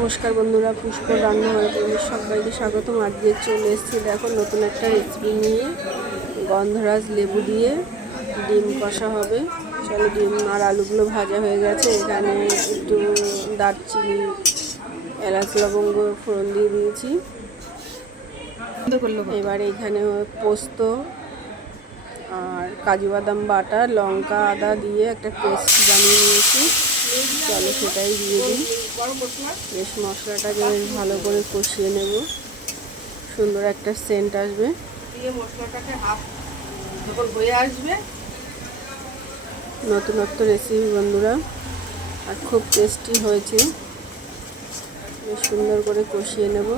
নমস্কার বন্ধুরা, পুষ্প রান্নাঘরে তোমাদের সবাইকে স্বাগতম। আজকে চলে এসেছি দেখো নতুন একটা রেসিপি নিয়ে, গন্ধরাজ লেবু দিয়ে ডিম কষা হবে। চলো ডিম আর আলুগুলো ভাজা হয়ে গেছে। এখানে একটু দারচিনি, এলাচ লবঙ্গ, ফোড়ন দিয়ে দিয়েছি। এবার এখানে পোস্ত আর কাজু বাদাম বাটা, লঙ্কা, আদা দিয়ে একটা পেস্ট বানিয়ে নিয়েছি। চলো সেটাই দিয়ে দিই। বেশ মশলাটাকে বেশ ভালো করে কষিয়ে নেব। সুন্দর একটা সেন্ট আসবে। আসবে নতুনত্ব রেসিপি বন্ধুরা, আর খুব টেস্টি হয়েছে। বেশ সুন্দর করে কষিয়ে নেব।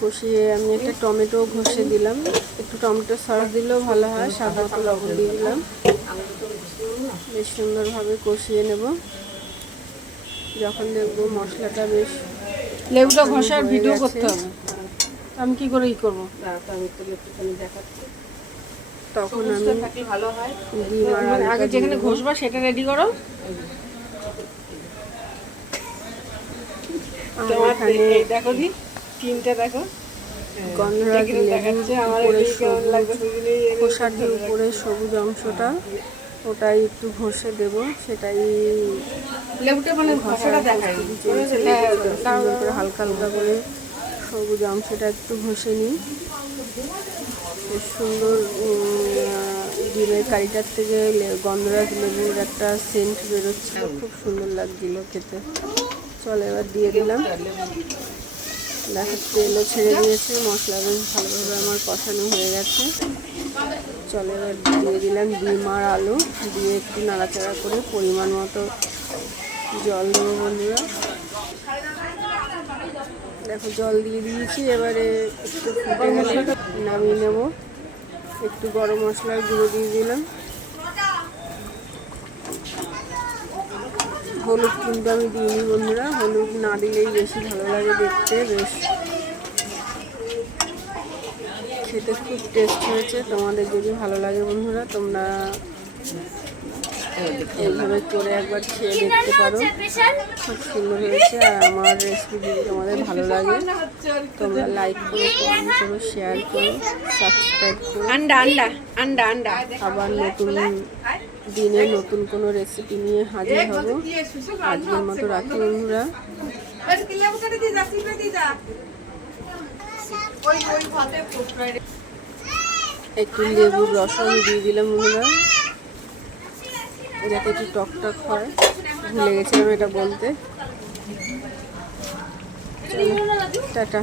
কষিয়ে আমি একটা টমেটো ঘষে দিলাম। একটু টমেটো সস দিলেও ভালো হয় সাদা লবণ দিয়ে দিলাম। বেশ সুন্দরভাবে কষিয়ে নেব। যখন দেখব মশলাটা বেশ লেবুটা ঘষার ভিডিও করতে হবে। আমি কি করে ই করব? দাঁড়াও তো আমি একটুখানি দেখাচ্ছি। তখন আমি থাকলে ভালো হয়। মানে আগে যেখানে ঘষবা সেটা রেডি করো। তোমার দেখো দি টিমটা দেখো। গন্ধরাজ উপরে সবুজ অংশটা। ওটাই একটু ঘষে দেব সেটাই লেবুটা মানে ঘষাটা দেখায় হ্যাঁ, হালকা হালকা করে সবুজ অংশটা একটু ঘষে নিই। বেশ সুন্দর ডিমের কারিটার থেকে গন্ধরাজ লেবুর একটা সেন্ট বেরোচ্ছে। খুব সুন্দর লাগছিল খেতে। চলো এবার দিয়ে দিলাম। দেখো, তেলও ছেড়ে দিয়েছে, মশলা বেশ ভালোভাবে আমার কষানো হয়ে গেছে। চলো এবার দিয়ে দিলাম ডিম আর আলু। দিয়ে একটু নাড়াচাড়া করে পরিমাণ মতো জল দেবো বন্ধুরা। দেখো, জল দিয়ে দিয়েছি, এবারে একটু নামিয়ে নেব। একটু গরম মশলার গুঁড়ো দিয়ে দিলাম। হলুদ কিন্তু আমি দিইনি বন্ধুরা, হলুদ না দিলেই বেশি ভালো লাগে দেখতে, বেশ। খেতে খুব টেস্ট হয়েছে, তোমাদের যদি ভালো লাগে বন্ধুরা, তোমরা এইভাবে করে একবার খেয়ে দেখতে পারো। খুব সুন্দর হয়েছে আর আমার রেসিপি যদি তোমাদের ভালো লাগে। তোমরা লাইক করো কমেন্ট করো শেয়ার করো সাবস্ক্রাইব করো। আন্ডা আন্ডা আন্ডা আন্ডা। আবার নতুন দিনে নতুন কোনো রেসিপি নিয়ে হাজির হব। আজকের মতো রাখি বন্ধুরা। একটু লেবুর রস আমি দিয়ে দিলাম বন্ধুরা। যাতে একটু টক টক হয়। ভুলে গেছিলাম এটা বলতে। টাটা।